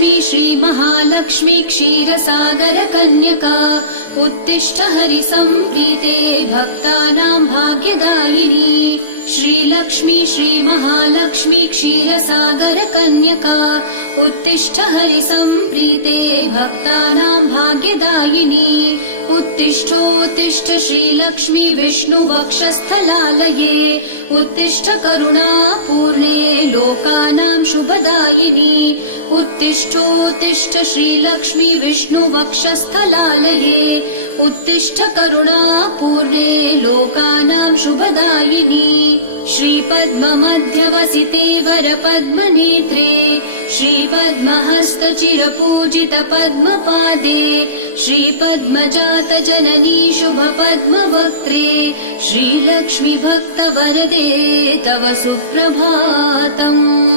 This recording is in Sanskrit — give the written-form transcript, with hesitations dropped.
श्रीलक्ष्मी श्रीमहालक्ष्मी क्षीरसागरकन्यका उत्तिष्ठ हरिसम्प्रीते भक्तानां भाग्यदायिनी। श्रीलक्ष्मी श्रीमहालक्ष्मी क्षीरसागरकन्यका उत्तिष्ठ हरिसम्प्रीते भक्तानां भाग्यदायिनी। उत्तिष्ठोत्तिष्ठ श्रीलक्ष्मी विष्णुवक्षस्थलालये उत्तिष्ठ करुणापूर्णे लोकानां शुभदायिनी। उत्तिष्ठोत्तिष्ठ श्रीलक्ष्मी विष्णुवक्षस्थलालये उत्तिष्ठ करुणापूर्णे लोकानां शुभदायिनी। श्रीपद्ममध्यवसिते वरपद्मनेत्रे श्रीपद्महस्तचिरपूजित पद्मपादे श्रीपद्मजातजननी शुभपद्मवक्त्रे श्रीलक्ष्मी भक्तवरदे तव सुप्रभातम्।